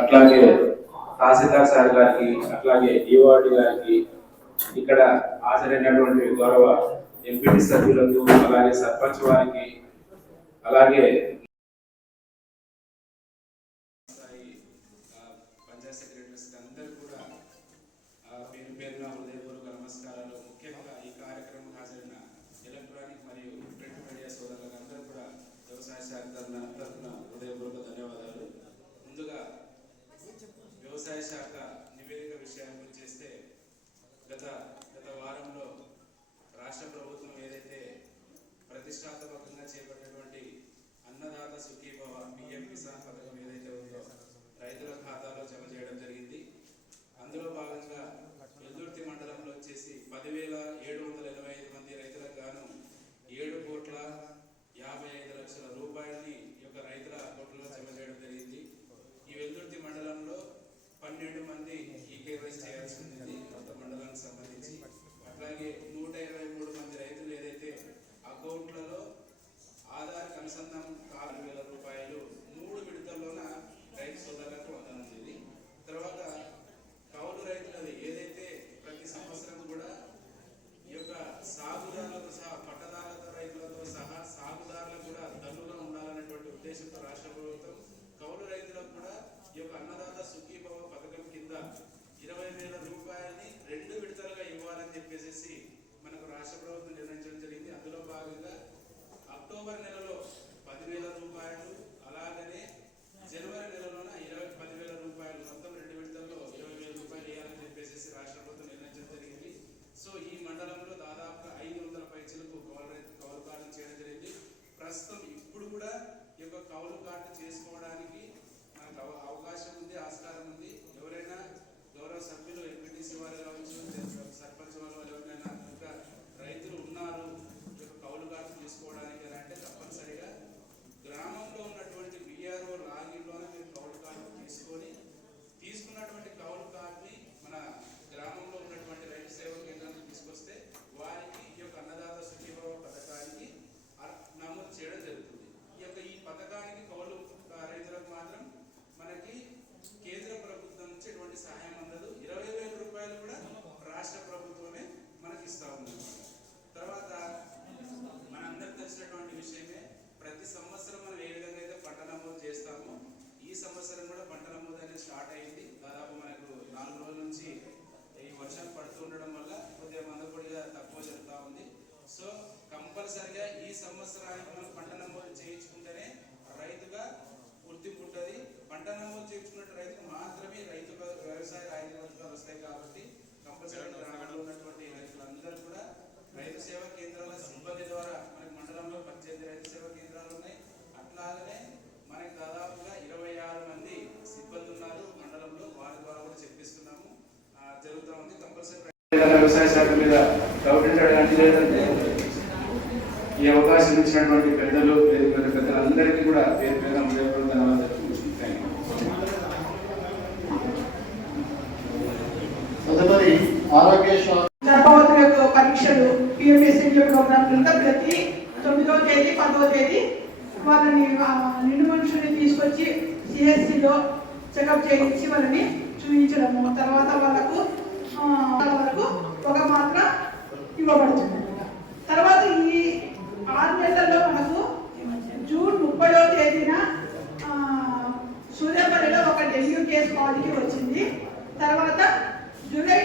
అట్లాగే తహసీల్దార్ సార్ గారికి, అట్లాగే ఈవార్డు గారికి, ఇక్కడ హాజరైనటువంటి గౌరవ ఎంపీటీ సభ్యులకు, అలాగే సర్పంచ్ వారికి, అలాగే పంచాయత్ సెక్రటరీస్ అందరూ కూడా పేరు పేరున హృదయపూర్వక నమస్కారాలు. ముఖ్యంగా ఈ కార్యక్రమం హాజరైన ఎలక్ట్రానిక్ మరియు ప్రింట్ మీడియా సోదరులకు అందరూ కూడా వ్యవసాయ శాఖ తరఫున హృదయపూర్వక ధన్యవాదాలు. ముందుగా వ్యవసాయ శాఖ నివేదిక విషయానికి వచ్చేస్తే గత వారంలో రాష్ట్ర ప్రభుత్వం ఏదైతే ప్రతిష్టాత్మకంగా చేపట్టినటువంటి అన్నదాత సుఖీభవ పిఎం కిసాన్ పథకం ఏదైతే ఉందో రైతుల ఖాతాలో జమ చేయడం జరిగింది. అందులో భాగంగా వెల్దుర్తి మండలంలో వచ్చేసి 10,785 మంది రైతులకు గాను 7,55,00,000 రూపాయలని ఈ యొక్క రైతుల అకౌంట్లో జమ చేయడం జరిగింది. ఈ వెల్దుర్తి మండలంలో 12 మంది ఈ కేవైసీ చేయాల్సి ఉంది మొత్తం మండలానికి సంబంధించి. అట్లాగే 123 మంది రైతులు ఏదైతే అకౌంట్లలో ఆధార్కి అనుసంధానం 4,000 రూపాయలు 3 విడతల్లోన రైతు సోదరులకు అందనుంది. తర్వాత కౌలు రైతులది ఏదైతే ప్రతి సంవత్సరం కూడా ఈ యొక్క సాగుదారులతో సహా పట్టదారులతో రైతులతో సహా సాగుదారులకు కూడా దన్నుగా ఉండాలనేటువంటి ఉద్దేశంతో రాష్ట్ర ప్రభుత్వం కౌలు రైతులకు కూడా ఈ యొక్క అన్నదాత సుఖీభవ పథకం కింద 20,000 రూపాయలని 2 విడతలుగా ఇవ్వాలని చెప్పేసి మనకు రాష్ట్ర ప్రభుత్వం నిర్ణయించడం జరిగింది. అందులో భాగంగా అక్టోబర్ నెలలో 10,000 రూపాయలు, అలాగనే జనవరి నెలలోన 10,000 రూపాయలు, మొత్తం 2 విడతల్లో 20,000 రూపాయలు ఇవ్వాలని చెప్పేసి రాష్ట్ర ప్రభుత్వం నిర్ణయించడం జరిగింది. సో ఈ మండలంలో దాదాపుగా 500 పైచలకు కౌలు కార్డు చేయడం జరిగింది. ప్రస్తుతం ఇప్పుడు కూడా ఈ యొక్క కౌలు కార్డు చేసుకోవడానికి మనకు అవకాశం ఉంది, ఆస్కారం ఉంది. ఎవరైనా గౌరవ సభ్యులు ఎంపీటీసీ వారు కావచ్చు, సర్పంచ్ వారు ఎవరైనా ఇంకా రైతులు ఉన్నారు కౌలు కార్డు తీసుకోవడానికి అంటే తప్పనిసరిగా గ్రామంలో ఉన్నటువంటి బిఆర్ఓ లాగిన్లోనే మీరు కౌలు కార్డు తీసుకున్నటువంటి కౌలు కార్డుని మన గ్రామంలో ఉన్నటువంటి రైతు సేవా కేంద్రానికి తీసుకొస్తే వారికి ఈ యొక్క అన్నదాత సుఖీభవ పథకానికి నమోదు చేయడం జరుగుతుంది. ఈ పథకానికి కౌలు రైతులకు మాత్రం మనకి కేంద్ర ప్రభుత్వం నుంచి ఎటువంటి సహాయం అందదు. 20,000 రూపాయలు కూడా రాష్ట్ర ప్రభుత్వమే మనకి ఇస్తా ఉంది. తర్వాత మనందరికి తెలిసినటువంటి విషయమే, ప్రతి సంవత్సరం మనం ఏ విధంగా అయితే పంట నమోదు చేస్తామో ఈ సంవత్సరం కూడా పంట నమోదు అనేది స్టార్ట్ అయింది. దాదాపు మనకు 4 రోజుల నుంచి ఈ వర్షం పడుతుండడం వల్ల కొద్దిగా మందకొడిగా తక్కువ జరుగుతూ ఉంది. సో కంపల్సరిగా ఈ సంవత్సరానికి మనం పంట నమోదు చేయించుకుంటేనే రైతుగా గుర్తింపు ఉంటుంది. పంట నమోదు చేయించుకున్న రైతుకు మాత్రమే రైతుగా వ్యవసాయ రాయితీ పథకాలు వస్తాయి. కాబట్టి కంపల్సరీగా గ్రామంలో ఉన్నటువంటి రైతులందరూ కూడా రైతు సేవా కేంద్రాల సిబ్బంది ద్వారా, మనకి మండలంలో 18 రైతు సేవా కేంద్రాలు ఉన్నాయి. అట్లాగనే మనకి దాదాపుగా 26 మంది సిబ్బంది ఉన్నారు మండలంలో. వారి ద్వారా కూడా చెప్పిస్తున్నాము, జరుగుతూ ఉంది. కంపల్సరీ వ్యవసాయ శాఖ మీద గౌరవించడానికి లేదంటే ఈ అవకాశం ఇచ్చినటువంటి పెద్దలందరికీ కూడా పేరు పేరు ధన్యవాదాలు. తదుపరి ఆరోగ్య గర్భవతులకు పరీక్షలు పిఎంఎస్సీ ప్రోగ్రామ్ కింద ప్రతి 9వ తేదీ 10వ తేదీ వాళ్ళని నిండు మనుషుల్ని తీసుకొచ్చి సిఎస్సిలో చెకప్ చేయించి వాళ్ళని చూపించడము. తర్వాత వాళ్ళకు ఒక మాత్ర ఇవ్వబడుతుంది. తర్వాత ఈ 6 నెలల్లో మనకు జూన్ 30వ తేదీన సూర్యాపల్లిలో ఒక డెంగ్యూ కేసు పాజిటివ్ వచ్చింది. తర్వాత జూలై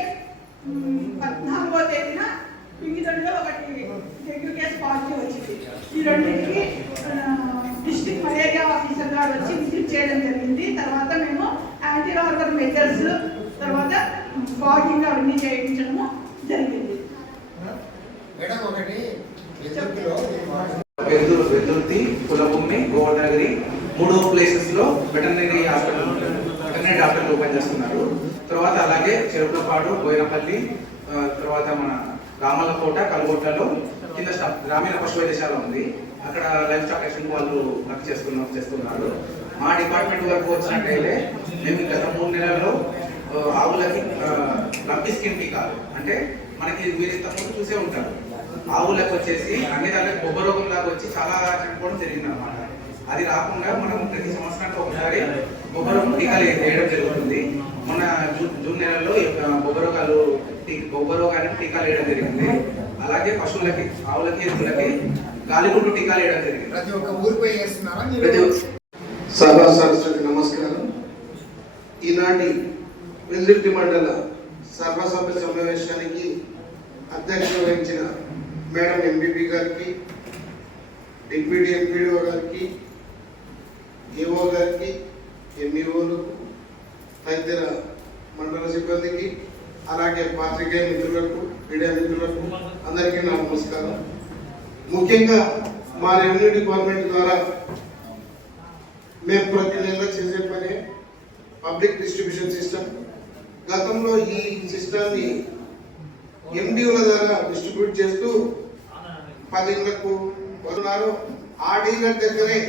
14వ తేదీన పింగిదొడిలో ఒకటి డెంగ్యూ కేసు పాజిటివ్ వచ్చింది. ఈ రెండింటికి డిస్ట్రిక్ట్ మలేరియా ఆఫీసర్ గారు వచ్చి విజిట్ చేయడం జరిగింది. తర్వాత మేము యాంటీ రార్గర్ మెజర్స్, తర్వాత ఫాగింగ్ అవన్నీ చేయించడము జరిగింది. వెల్దుర్తి, కులభూమి, గోవర్ధనగిరి 3 ప్లేసెస్ లో వెటర్నరీ డాక్టర్లు ఓపెన్ చేస్తున్నారు. తర్వాత అలాగే చెరుకులపాడు, బోయినపల్లి, తర్వాత మన రామలకోట, కల్గొట్టలో కింద గ్రామీణ పశు వైద్యశాల ఉంది. అక్కడ లైఫ్ స్టాక్ యాక్షన్ వాళ్ళు వర్క్ చేస్తున్నారు. మా డిపార్ట్మెంట్ వరకు వచ్చినట్టయితే మేము గత 3 నెలల్లో ఆవులకి లంపీ స్కిన్ టీకా, అంటే మనకి మీరు ఇంతకుముందు చూసే ఉంటారు, ఆవులకు వచ్చేసి అన్ని దానికి బొబ్బ రోగం లాగా వచ్చి చాలా చనిపోవడం జరిగింది అనమాట. అది రాకుండా మనం ప్రతి సంవత్సరానికి ఒకసారి బొబ్బ రోగం టీకాలు వేయడం జరుగుతుంది. మన జూన్ నెలలో బొబ్బ రోగానికి టీకాలు వేయడం జరిగింది. అలాగే పశువులకి, ఆవులకి, ఎద్దులకి గాలిగుండు టీకాలు వేయడం జరిగింది. ప్రతి ఒక్క ఊరిపై వేస్తున్నారా? సభా సరస్వతి నమస్కారం. ఈనాటి వెల్దుర్తి మండల సర్వసభ్య సమావేశానికి అధ్యక్షత వహించిన మేడం ఎంపీపీ గారికి, డిప్యూటీ ఎంపీడీఓ గారికి, ఏఓ గారికి, ఎంఈఓలకు, తదితర మండల సిబ్బందికి, అలాగే పాత్రికేయ మిత్రులకు, మీడియా మిత్రులకు అందరికీ నా నమస్కారం. ముఖ్యంగా మా రెవెన్యూ డిపార్ట్మెంట్ ద్వారా మేము ప్రతి నెల చేసే పని పబ్లిక్ డిస్ట్రిబ్యూషన్ సిస్టమ్. గతంలో ఈ సిస్టమ్ని ఎండిఓల ద్వారా డిస్ట్రిబ్యూట్ చేస్తూ 10 ఇళ్లకు వస్తున్నారు. ఆ డీలర్ దగ్గరే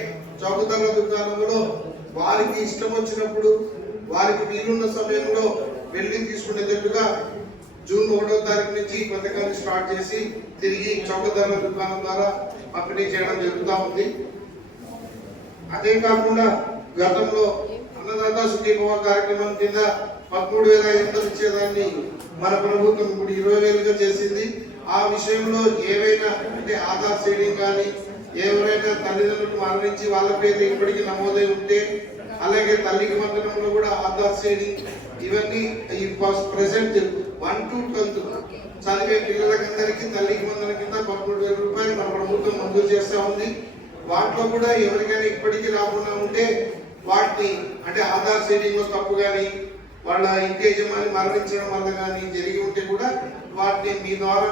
చౌకధరల దుకాణంలో వారికి ఇష్టం వచ్చినప్పుడు, వారికి వీలున్న సమయంలో వెళ్ళి తీసుకునేటట్టుగా జూన్ 1వ తారీఖు నుంచి ఈ పథకాన్ని స్టార్ట్ చేసి తిరిగి చౌకధరల దుకాణం ద్వారా పంపిణీ చేయడం జరుగుతూ ఉంది. అదే కాకుండా గతంలో అన్నదాత సుఖీభవ కార్యక్రమం కింద 13,500 ఇచ్చేదాన్ని మన ప్రభుత్వం ఇప్పుడు 20,000గా చేసింది. ఆ విషయంలో ఏవైనా అంటే ఆధార్ సీడింగ్ కానీ, ఎవరైనా తల్లిదండ్రులు మరణించి వాళ్ళ పేర్లు ఇప్పటికీ నమోదై ఉంటే, అలాగే తల్లికి వందనంలో కూడా ఆధార్ సీడింగ్, ఇవన్నీ ఈ ప్రెసెంట్ 1 to 12 చదివే పిల్లలకందరికీ తల్లికి వందనం కింద 13,000 రూపాయలు మన ప్రభుత్వం మంజూరు చేస్తూ ఉంది. వాటిలో కూడా ఎవరికైనా ఇప్పటికీ రాకుండా ఉంటే వాటిని అంటే ఆధార్ సీడింగ్ లో తప్పు కానీ, వాళ్ళ ఇంటి యజమాని మరణించడం వల్ల కానీ జరిగి ఉంటే కూడా వాటిని మీ ద్వారా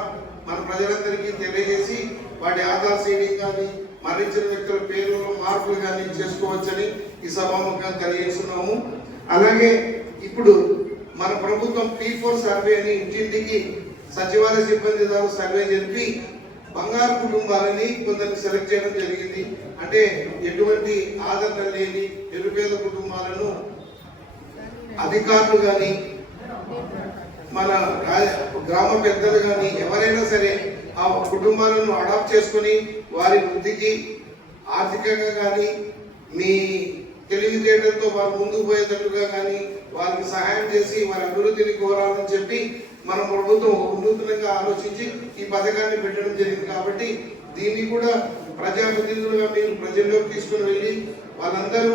మన ప్రజలందరికీ తెలియజేసి వాటి ఆధార్ సీడింగ్ కానీ, మరణించిన వ్యక్తుల పేర్లలో మార్పులు కానీ చేసుకోవచ్చని ఈ సభాముఖంగా తెలియజేస్తున్నాము. అలాగే ఇప్పుడు మన ప్రభుత్వం P4 సర్వే అని ఇంటింటికి సచివాలయ సిబ్బంది ద్వారా సర్వే జరిపి బంగారు కుటుంబాలని కొందరికి సెలెక్ట్ చేయడం జరిగింది. అంటే ఎటువంటి ఆదరణ లేని నిరుపేద కుటుంబాలను అధికారులు కానీ, మన గ్రామ పెద్దలు కానీ ఎవరైనా సరే ఆ కుటుంబాలను అడాప్ట్ చేసుకొని వారి వృద్ధికి ఆర్థికంగా కానీ, మీ తెలివితేటలతో వారు ముందుకు పోయేటట్టుగా కానీ వారికి సహాయం చేసి వారి అభివృద్ధిని కోరాలని చెప్పి మన ప్రభుత్వం నూతనంగా ఆలోచించి ఈ పథకాన్ని పెట్టడం జరిగింది. కాబట్టి దీన్ని కూడా ప్రజాప్రతినిధులుగా మీరు ప్రజల్లోకి తీసుకుని వెళ్ళి వాళ్ళందరూ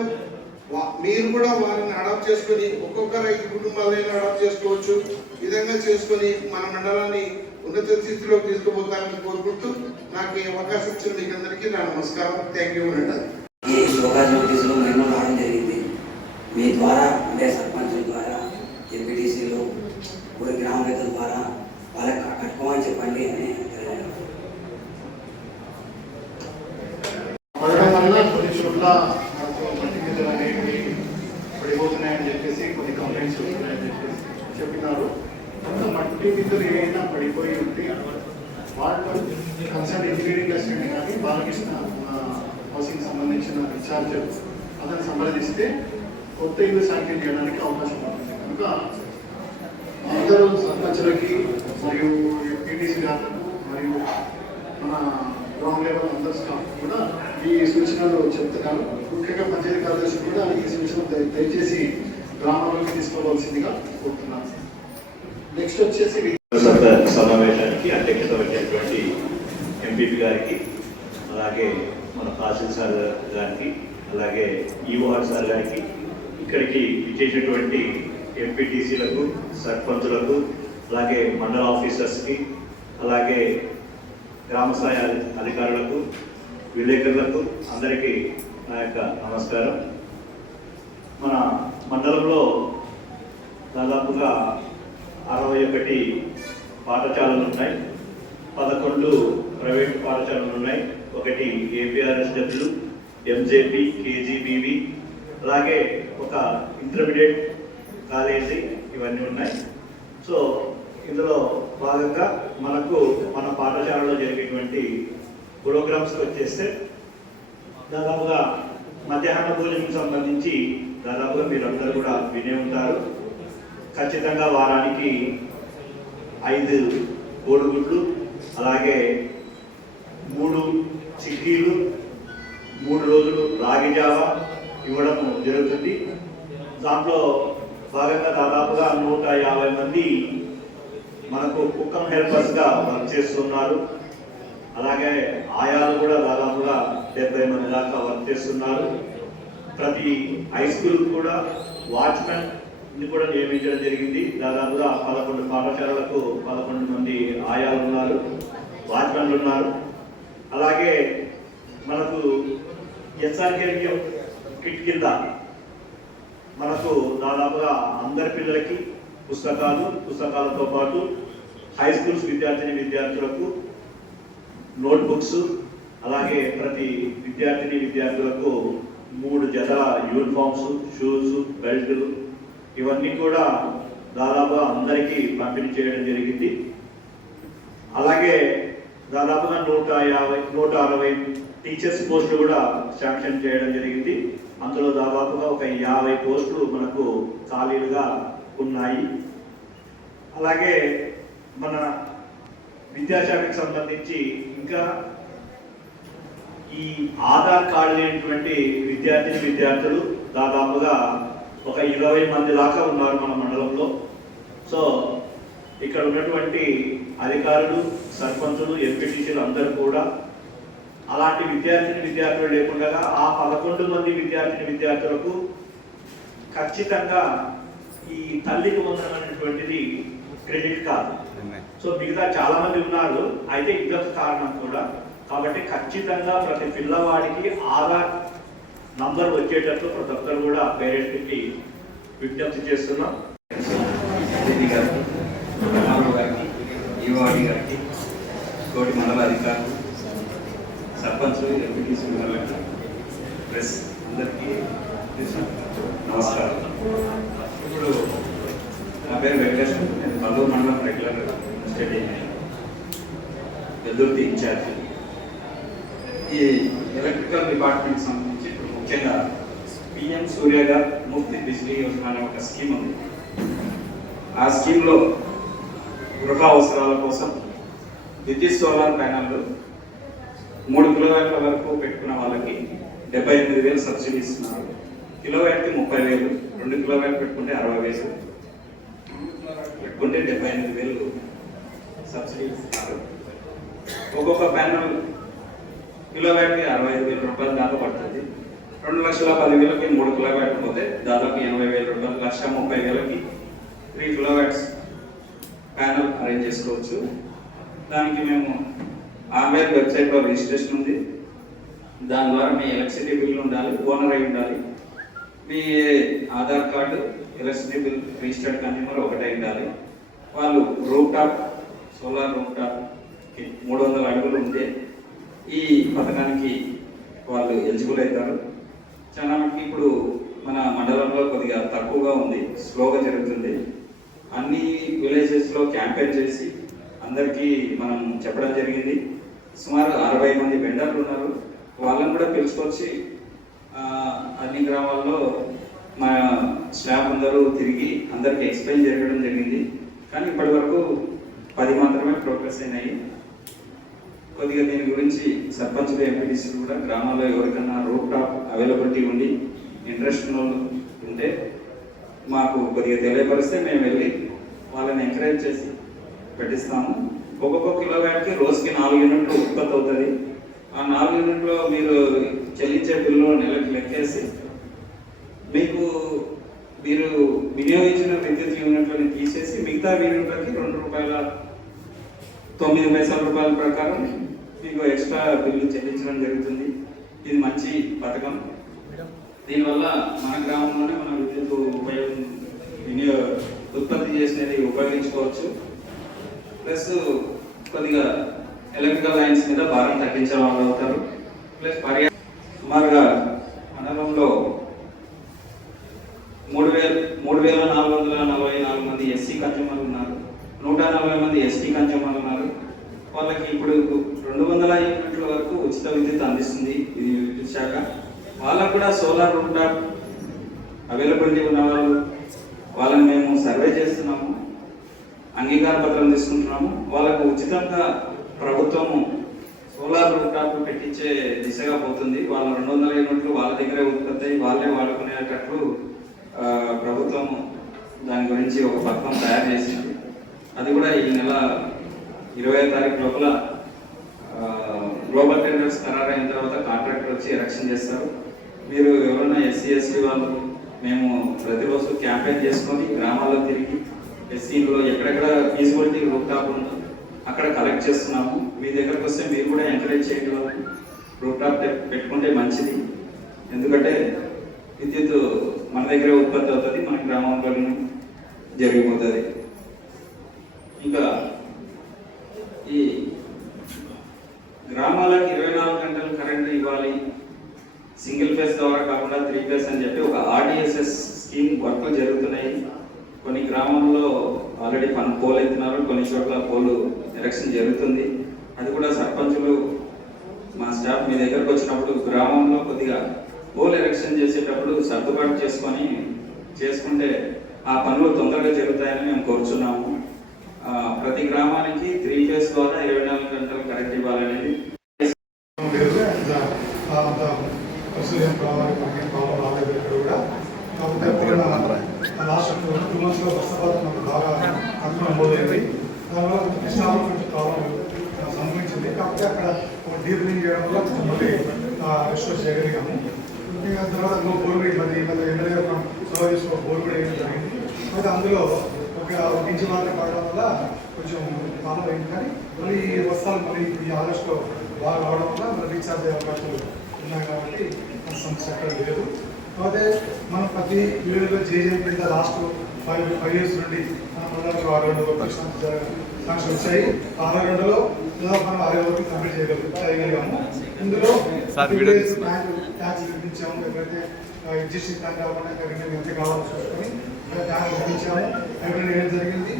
మీరు కూడా వారిని అడాప్ట్ చేసుకొని ఒక్కొక్క 5 కుటుంబాలైనా అడాప్ట్ చేసుకోవచ్చు. విధంగా చేసుకొని మన మండలాన్ని ఉన్నత స్థితిలోకి తీసుకుపోతారని కోరుకుంటూ నాకు ఈ అవకాశం ఇచ్చిన మీకు అందరికీ నా నమస్కారం. థ్యాంక్ యూ అంటారు. ఈ యోగా నోటీసులు మేము రావడం జరిగింది. మీ ద్వారా అంటే సర్పంచుల ద్వారా, ఎంపీటీసీలు, ఊరి గ్రామ పెద్దల ద్వారా వాళ్ళకి కట్టుకోమని చెప్పండి అని పడడం వల్ల కొన్ని చోట్ల మట్టి గింజలు అనేవి పడిపోతున్నాయని చెప్పేసి కొన్ని కంప్లైంట్స్ వస్తున్నాయని చెప్పేసి చెప్పినారు. మట్టి గింజలు ఏమైనా పడిపోయి ఉంటే వాళ్ళు కన్సల్ట్ ఇంజనీరింగ్ అసిస్టెంట్ కానీ బాలకృష్ణ హౌసింగ్ సంబంధించిన ఇన్ఛార్జ్ అతను సంప్రదిస్తే కొత్త ఇల్లు శాంక్షన్ చేయడానికి అవకాశం ఉంటుంది. కనుక అందరూ సర్పంచులకి మరియు పీటీసీ గారులకు మరియు మన గ్రౌండ్ లెవెల్ అందరు స్టాఫ్ కూడా ఈ సూచనలు చెప్తున్నారు. ముఖ్యంగా పంచాయతీ కార్యదర్శి కూడా ఈ సూచనలు దయచేసి గ్రామాలకు తీసుకోవాల్సిందిగా కోరుతున్నాను. నెక్స్ట్ వచ్చేసి సమావేశానికి అధ్యక్షత వహించినటువంటి ఎంపీపీ గారికి, అలాగే మన తహసీల్ సార్ గారికి, అలాగే ఈఓఆర్ సార్ గారికి, ఇక్కడికి ఇచ్చేసినటువంటి ఎంపీటీసీలకు, సర్పంచులకు, అలాగే మండల ఆఫీసర్స్కి, అలాగే గ్రామ స్థాయి అధికారులకు, విలేకరులకు అందరికీ నా యొక్క నమస్కారం. మన మండలంలో దాదాపుగా 61 పాఠశాలలు ఉన్నాయి, 11 ప్రైవేట్ పాఠశాలలు ఉన్నాయి, 1 ఏపీఆర్ఎస్డబ్ల్యూ, ఎంజేపీ, కేజీబీవి, అలాగే ఒక ఇంటర్మీడియట్ కాలేజీ, ఇవన్నీ ఉన్నాయి. సో ఇందులో భాగంగా మనకు మన పాఠశాలలో జరిగేటువంటి ప్రోగ్రామ్స్కి వచ్చేస్తే దాదాపుగా మధ్యాహ్న భోజనం సంబంధించి దాదాపుగా మీరందరూ కూడా వినే ఉంటారు. ఖచ్చితంగా వారానికి 5 కోడిగుడ్లు, అలాగే దాదాపుగా 150 మంది మనకు కుక్కం హెల్పర్స్గా వర్క్ చేస్తున్నారు. అలాగే ఆయాలు కూడా దాదాపుగా 70 మంది దాకా వర్క్ చేస్తున్నారు. ప్రతి హై స్కూల్ కూడా వాచ్మెన్ కూడా నియమించడం జరిగింది. దాదాపుగా 11 పాఠశాలలకు 11 మంది ఆయాలు ఉన్నారు, వాచ్మెన్లు ఉన్నారు. అలాగే మనకు ఎస్ఆర్కే కిట్ కింద మనకు దాదాపుగా అందరి పిల్లలకి పుస్తకాలతో పాటు హై స్కూల్స్ విద్యార్థులకు నోట్బుక్స్, అలాగే ప్రతి విద్యార్థులకు 3 జతల యూనిఫామ్స్, షూస్, బెల్ట్లు ఇవన్నీ కూడా దాదాపుగా అందరికీ పంపిణీ చేయడం జరిగింది. అలాగే దాదాపుగా 160 టీచర్స్ పోస్టులు కూడా శాంక్షన్ చేయడం జరిగింది. అందులో దాదాపుగా ఒక 50 పోస్టులు మనకు ఖాళీలుగా ఉన్నాయి. అలాగే మన విద్యాశాఖకు సంబంధించి ఇంకా ఈ ఆధార్ కార్డు లేనటువంటి విద్యార్థులు దాదాపుగా ఒక 20 మంది దాకా ఉన్నారు మన మండలంలో. సో ఇక్కడ ఉన్నటువంటి అధికారులు, సర్పంచులు, ఎంపీటీసీలు అందరూ కూడా అలాంటి విద్యార్థులు లేకుండా ఆ 11 మంది విద్యార్థులకు ఖచ్చితంగా ఈ తల్లికి వందనం అనేటువంటిది క్రెడిట్ కాదు. సో మిగతా చాలా మంది ఉన్నారు, అయితే ఇదొక కారణం కూడా. కాబట్టి ఖచ్చితంగా ప్రతి పిల్లవాడికి ఆధార్ నంబర్ వచ్చేటట్లు ప్రతి ఒక్కరు కూడా పేరెంట్కి విజ్ఞప్తి చేస్తున్నాం. గారికి, ఈఓడి గారికి, తోటి మండల అధికారులు, సర్పంచ్, ఎంపీటీసీ మెంబర్లకి, ప్రెస్ అందరికీ నమస్కారం. ఇప్పుడు నా పేరు వెంకటేశ్వర, నేను పల్లూరు మండలం రెగ్యులర్ స్టడీ వెల్దుర్తి ఇన్ఛార్జ్. ఈ ఎలక్ట్రికల్ డిపార్ట్మెంట్ సంబంధించి ఇప్పుడు ముఖ్యంగా పిఎం సూర్యఘర్ ముఫ్త్ బిజ్లీ యోజన అనే ఒక స్కీమ్ ఉంది. ఆ స్కీమ్లో గృహ అవసరాల కోసం విద్యుత్ సోలార్ ప్యానెళ్ళు 3 కిలోవాట్ల వరకు పెట్టుకున్న వాళ్ళకి 78,000 సబ్సిడీ ఇస్తున్నారు. కిలోవాట్కి 30,000, 2 కిలోవాట్ పెట్టుకుంటే 60,000, పెట్టుకుంటే 78,000 సబ్సిడీ ఇస్తున్నారు. ఒక్కొక్క ప్యానెల్ కిలోవాట్కి 65,000 రూపాయలు దాకా పడుతుంది. 2,10,000కి 3 కిలోవాట్ పోతే దాదాపు 80,000 రూపాయలు, 1,30,000కి 3 కిలోవాట్స్ ప్యానెల్ అరేంజ్ చేసుకోవచ్చు. దానికి మేము ఆన్లైన్ వెబ్సైట్లో రిజిస్ట్రేషన్ ఉంది. దాని ద్వారా మీ ఎలక్ట్రిసిటీ బిల్ ఉండాలి, ఓనర్ అయి ఉండాలి, మీ Aadhaar card, electricity bill registered consumer ఒకటే ఉండాలి. వాళ్ళు సోలార్ రూఫ్ టాప్కి 300 అడుగులు ఉంటే ఈ పథకానికి వాళ్ళు ఎలిజిబుల్ అవుతారు. చాలా మటుకు ఇప్పుడు మన మండలంలో కొద్దిగా తక్కువగా ఉంది, స్లోగా జరుగుతుంది. అన్ని విలేజెస్లో క్యాంపెయిన్ చేసి అందరికీ మనం చెప్పడం జరిగింది. సుమారు 60 మంది వెండర్లు ఉన్నారు, వాళ్ళని కూడా పిలుచుకొచ్చి అన్ని గ్రామాల్లో మా స్టాఫ్ అందరూ తిరిగి అందరికీ ఎక్స్ప్లెయిన్ జరగడం జరిగింది. కానీ ఇప్పటి వరకు 10 మాత్రమే ప్రోగ్రెస్ అయినాయి. కొద్దిగా దీని గురించి సర్పంచ్లు, ఎంపీటీసీలు కూడా గ్రామాల్లో ఎవరికన్నా రూఫ్ టాప్ అవైలబిలిటీ ఉండి ఇంట్రెస్ట్ ఉంటే మాకు కొద్దిగా తెలియపరిస్తే మేము వెళ్ళి వాళ్ళని ఎంకరేజ్ చేసి పెట్టిస్తాము. ఒక్కొక్క కిలోవాట్కి రోజుకి 4 యూనిట్లు ఉత్పత్తి అవుతుంది. ఆ 4 యూనిట్లో మీరు చెల్లించే బిల్లు నెలకి లెక్కేసి మీరు వినియోగించిన విద్యుత్ యూనిట్లని తీసేసి మిగతా యూనిట్లకి ₹2.09 ప్రకారం మీకు ఎక్స్ట్రా బిల్లు చెల్లించడం జరుగుతుంది. ఇది మంచి పథకం. దీనివల్ల మన గ్రామంలోనే మన విద్యుత్ ఉత్పత్తి చేసినది ఉపయోగించుకోవచ్చు. ప్లస్ కొద్దిగా ఎలక్ట్రికల్ లైన్స్ మీద భారం తగ్గించే వాళ్ళు అవుతారు. ప్లస్ సుమారుగా మండలంలో 3,444 మంది ఎస్సీ కన్జ్యూమర్లు ఉన్నారు, 140 మంది ఎస్టీ కన్జ్యూమర్లు ఉన్నారు. వాళ్ళకి ఇప్పుడు 200 యూనిట్ల వరకు ఉచిత విద్యుత్ అందిస్తుంది ఇది విద్యుత్ శాఖ. వాళ్ళకు కూడా సోలార్ రూఫ్ టాప్ అవైలబిలిటీ ఉన్న వాళ్ళని మేము సర్వే చేస్తున్నాము, అంగీకార పత్రం తీసుకుంటున్నాము. వాళ్ళకు ఉచితంగా ప్రభుత్వము సోలార్ రూఫ్ టాప్ పెట్టించే దిశగా పోతుంది. వాళ్ళ 200 యూనిట్లు వాళ్ళ దగ్గరే ఉత్పత్తి అయ్యి వాళ్ళే వాడుకునేటట్లు ప్రభుత్వము దాని గురించి ఒక పథకం తయారు చేసింది. అది కూడా ఈ నెల 20వ తారీఖు లోపల గ్లోబల్ టెండర్స్ ఖరారైన తర్వాత కాంట్రాక్టర్ వచ్చి ఎలక్షన్ చేస్తారు. మీరు ఎవరైనా ఎస్సీ ఎస్టీ వాళ్ళు మేము ప్రతిరోజు క్యాంపెయిన్ చేసుకొని గ్రామాల్లో తిరిగి ఎస్సీలో ఎక్కడెక్కడ ఫీజిబిలిటీ రూప్ టాప్ ఉందో అక్కడ కలెక్ట్ చేస్తున్నాము. మీ దగ్గరకు వస్తే మీరు కూడా ఎంకరేజ్ చేయడం రూప్ టాప్ పెట్టుకుంటే మంచిది. ఎందుకంటే విద్యుత్ మన దగ్గరే ఉత్పత్తి అవుతుంది, మన గ్రామంలోనే జరిగిపోతుంది. ఇంకా ఈ గ్రామాలకు 24 గంటలు కరెంట్ ఇవ్వాలి, సింగిల్ ఫేజ్ ద్వారా కాకుండా 3 ఫేజ్ అని చెప్పి ఒక ఆర్డిఎస్ఎస్ స్కీమ్ వర్క్లు జరుగుతున్నాయి. కొన్ని గ్రామాల్లో ఆల్రెడీ పోల్ ఎత్తున్నారు, కొన్ని చోట్ల పోలు ఎలక్షన్ జరుగుతుంది. అది కూడా సర్పంచులు మా స్టాఫ్ మీ దగ్గరకు వచ్చినప్పుడు గ్రామంలో కొద్దిగా పోల్ ఎలక్షన్ చేసేటప్పుడు సర్దుబాటు చేసుకుంటే ఆ పనులు తొందరగా జరుగుతాయని మేము కోరుచున్నాము. ప్రతి గ్రామానికి 3 ఫేజ్ ద్వారా 24 గంటలు కరెంట్ ఇవ్వాలనేది. లాస్ట్ 2 months వర్షపాతం బాగా తక్కువ నమోదైంది. దానివల్ల కృష్ణాలో కొంచెం ప్రాబ్లం సంభవించింది. కాకపోతే అక్కడ డీప్లింగ్ చేయడం వల్ల కొంచెం మళ్ళీ రిస్టోర్ చేయగలిగాము. ఇంకా తర్వాత బోర్గుడి మరి ఎమ్మెల్యే సలహా చేసుకో బోర్గుడి వేయడం జరిగింది. అయితే అందులో ఒక ఇంచు మాత్రం పడడం వల్ల కొంచెం ప్రాబ్లం అయింది. కానీ మళ్ళీ ఈ వర్షాలు మళ్ళీ ఈ ఆగస్టులో బాగా రావడం వల్ల మరి రీఛార్జ్ అయ్యే అవకాశాలు ఉన్నాయి కాబట్టి సమస్య ఎక్కడ లేదు. కాకపోతే మనం ప్రతి విలేజ్లో జేజేఎం కింద లాస్ట్ 5 years నుండి మన మండలంలో 62 శాంక్షన్ వచ్చాయి. 62లో దాదాపు మనం 60 వరకు కంప్లీట్ చేయగలిగాము. ఇందులో ట్యాక్స్ నిర్మించాము. ఎప్పుడైతే ఎగ్జిస్టింగ్ ట్యాంక్ కాకుండా ఎంత కావాలో చూసుకొని ట్యాంక్ నిర్మించాము. ఎప్పుడైనా ఏం జరిగింది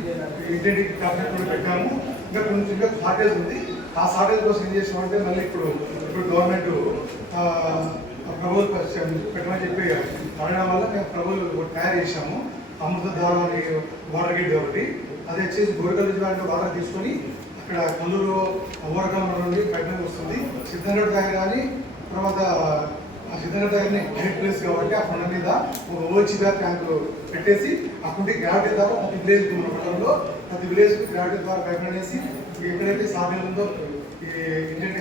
ఇంటింటికి క్యాబినెట్ కూడా పెట్టాము. ఇంకా కొంచెం షార్టేజ్ ఉంది. ఆ షార్టేజ్ కోసం ఏం చేసామంటే మళ్ళీ ఇప్పుడు గవర్నమెంట్ ప్రపోజల్ పెట్టమని చెప్పి అడగడం వల్ల మేము ప్రపోజల్ తయారు చేసాము. అమృత ద్వారా వాటర్ గేట్ ఒకటి అది వచ్చేసి గోరికల్ నుంచి వాటర్ తీసుకొని అక్కడ కల్లూరు ఓరకల్ నుండి బయటకు వస్తుంది. సిద్ధంగఢ్ దగ్గర కానీ తర్వాత ఆ సిద్ధంగఢ్ దగ్గరనే హెడ్ ప్లేస్ కాబట్టి అక్కడ మీద ఒక ఓచి బ్యాగ్ ట్యాంకులు పెట్టేసి అక్కడి గ్రావిటీ ద్వారా ప్రతి విలేజ్ మండలంలో ప్రతి విలేజ్ గ్రావిటీ ద్వారా పైప్ అనేసి ఎక్కడైతే సాధ్యం ఉందో ఈ ఇండియన్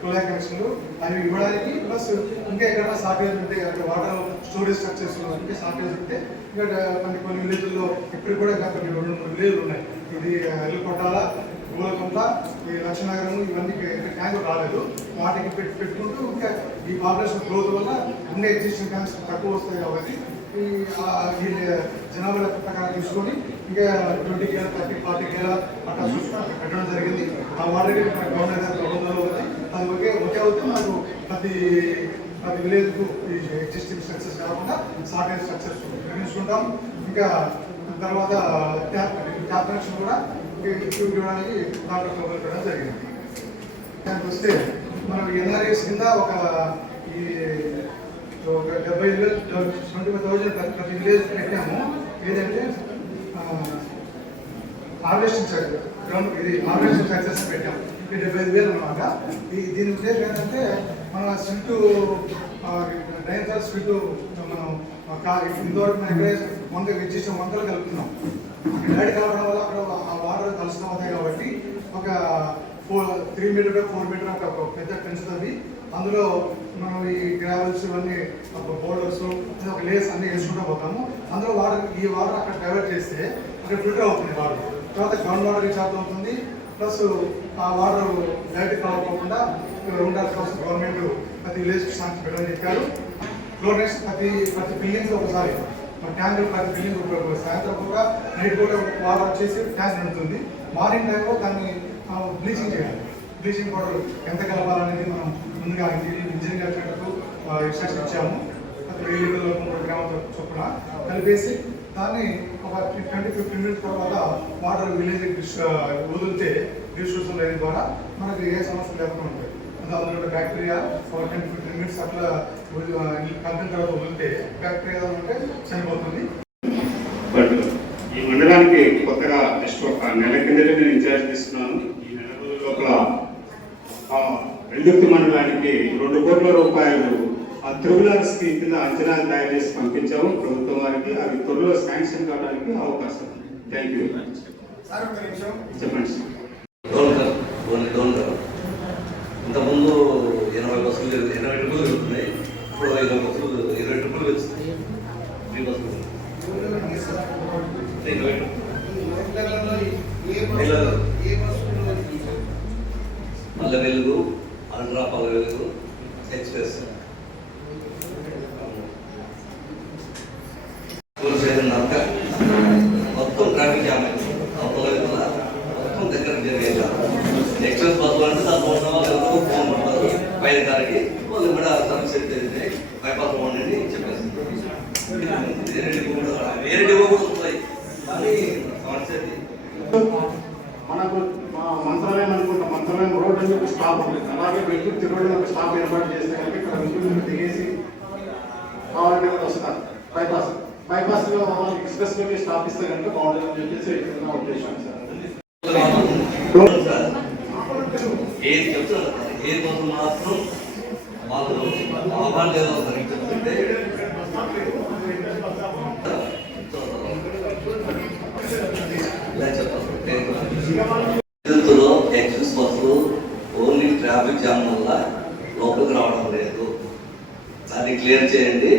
కుళాయి కనెక్షన్లు అవి ఇవ్వడానికి ప్లస్ ఇంకా ఎక్కడైనా షార్టేజ్ ఉంటే అక్కడ వాటర్ స్టోరేజ్ స్ట్రక్చర్స్ ఇంకా షార్టేజ్ ఉంటే ఇంకా కొన్ని విలేజ్ల్లో ఇప్పుడు కూడా ఇంకా కొన్ని 2-3 విలేజ్లు ఉన్నాయి. ఇది ఎల్లుకొట్టాల, గోలకొండ, ఈ లక్ష్మీనగరం ఇవన్నీ ట్యాంకులు రాలేదు. వాటికి పెట్టుకుంటూ ఇంకా ఈ పాపులేషన్ గ్రోత్ వల్ల అన్ని ఎగ్జిస్టింగ్ ట్యాంక్స్ తక్కువ వస్తాయి కాబట్టి ఈ జనాభా లెక్క ప్రకారం తీసుకొని ఇంకా 20 కేల 30-40 కేల అట్లా చూసుకొని పెట్టడం జరిగింది. ఆ వాటర్ గవర్నమెంట్ ప్రభుత్వంలో ఉంది. అది ఒకే అవుతుంది. నాకు ప్రతి విలేజ్కు ఈ ఎగ్జిస్టింగ్ స్ట్రక్చర్స్ కాకుండా షార్టేజ్ స్ట్రక్చర్స్ నిర్మించుకుంటాం. ఇంకా తర్వాత ట్యాప్ కనెక్షన్ కూడా ఇవ్వడానికి దాంట్లో మొదలు పెట్టడం జరిగింది. దానికి వస్తే మనం ఎన్ఆర్ఎస్ కింద ఒక 75,000 ప్రతి విలేజ్ పెట్టాము. ఏదంటే హార్వెస్టింగ్ చార్జెస్ ఇది హార్వెస్టింగ్ చార్జెస్ పెట్టాము. 75,000 అనమాట. దీని ఉద్దేశం ఏంటంటే మన స్వీట్ డ్రైన్ స్వీట్ మనం ఇంతవరకు మనం ఎక్కడైతే వంద ఇచ్చేసిన వందలు కలుపుతున్నాం. డైరెక్ట్ కలపడం వల్ల అక్కడ ఆ వాటర్ కలుషితం అవుతాయి కాబట్టి ఒక 3 మీటర్ 4 మీటర్ ఒక పెద్ద పెంచుతుంది. అందులో మనం ఈ గ్రావెల్స్ ఇవన్నీ బోల్డర్స్ ఒక లేస్ అన్ని వేసుకుంటూ పోతాము. అందులో ఈ వాటర్ అక్కడ డైవర్ట్ చేస్తే అక్కడ ఫిల్టర్ అవుతుంది వాటర్. తర్వాత గ్రౌండ్ వాటర్ రీఛార్జ్ అవుతుంది. ప్లస్ ఆ వాటర్ డైరెక్ట్ కాకపోకుండా ఉండాల్సిన కోసం గవర్నమెంట్ ప్రతి విలేజ్కి శాంక్షన్ పెట్టమని చెప్పారు. క్లోరినేషన్ ప్రతి బిల్డింగ్స్ ఒకసారి ట్యాంకులు ప్రతి బిల్డింగ్ సాయంత్రం కూడా నైట్ కూడా వాటర్ వచ్చేసి ట్యాంక్ నిండుతుంది. మార్నింగ్ టైంలో దాన్ని బ్లీచింగ్ చేయాలి. బ్లీచింగ్ పౌడర్ ఎంత కలపాలనేది మనం ముందుగా ఇంజనీరింగ్ అధికారులకు ఇన్స్ట్రక్షన్ ఇచ్చాము. 1000 లీటర్ల 3 గ్రాముల చొప్పున కలిపేసి దాన్ని ఒక 20-15 మినిట్స్ తర్వాత వాటర్ విలేజ్ వదిలితే డిస్ట్రిబ్యూషన్ లైన్ ద్వారా మనకు ఏ సమస్య లేకుండా ఉంటాయి. అందులో బ్యాక్టీరియా ఒక 10-15 మినిట్స్ అట్లా కలిపిన తర్వాత వదిలితే బ్యాక్టీరియా ఉంటే చనిపోతుంది. బట్ ఈ మండలానికి కొత్తగా జస్ట్ ఒక నెల కిందటే నేను ఇన్ఛార్జ్ తీసుకున్నాను. ఈ నెల రోజుల లోపల వెల్దుర్తి మండలానికి 2 కోట్ల రూపాయలు ఆ త్రిబులర్ స్కీమ్ కింద అంచనాలు తయారు చేసి పంపించాము ప్రభుత్వం వారికి. అవి త్వరలో శాంక్షన్ కావడానికి అవకాశం. Thank you. చెప్పండి సార్. ఇంతకుముందు 80 బస్సులు 80 ట్రిప్పులు జరుగుతున్నాయి. ఇప్పుడు 20 బస్సులు 20 ట్రిప్పులు వస్తున్నాయి. 3 బస్సులు పల్లె వెలుగు, ఆంధ్ర పల్లె వెలుగు ఎక్స్ప్రెస్ మొత్తం ట్రాఫిక్ జామ్ అయింది. మొత్తం దగ్గర ఎక్స్ప్రెస్ బస్సులు అంటే దాని ఫోన్ పడతారు పైన గారికి వాళ్ళు కూడా సర్వీస్ అయితే బైపాస్ పోండి చెప్పేసి వేరే డిపో కూడా వస్తాయి. కానీ సమస్య మనకు మా మంత్రాలయం అనుకుంటా, మంత్రాలయం రోడ్ అని ఒక స్టాప్ ఉంటుంది. అలాగే వెళ్తూరు తిరువడి ఒక స్టాప్ ఏర్పాటు చేస్తే కనుక ఇక్కడ వెళ్తూరు దిగేసి కావాలంటే వస్తారు. బైపాస్ లో ఎక్స్ప్రెస్ లోకి స్టాప్ ఇస్తే కనుక బాగుంటుంది అని చెప్పేసి నా ఉద్దేశం సార్. ఏది చెప్తారు ఏది కోసం మాత్రం వాళ్ళు అవగాహన లేదని చెప్తుంటే విద్యుత్తులో ఎక్స్ప్రెస్ బస్సులు ఓన్లీ ట్రాఫిక్ జామ్ వల్ల లోపలికి రావడం లేదు. దాన్ని క్లియర్ చేయండి.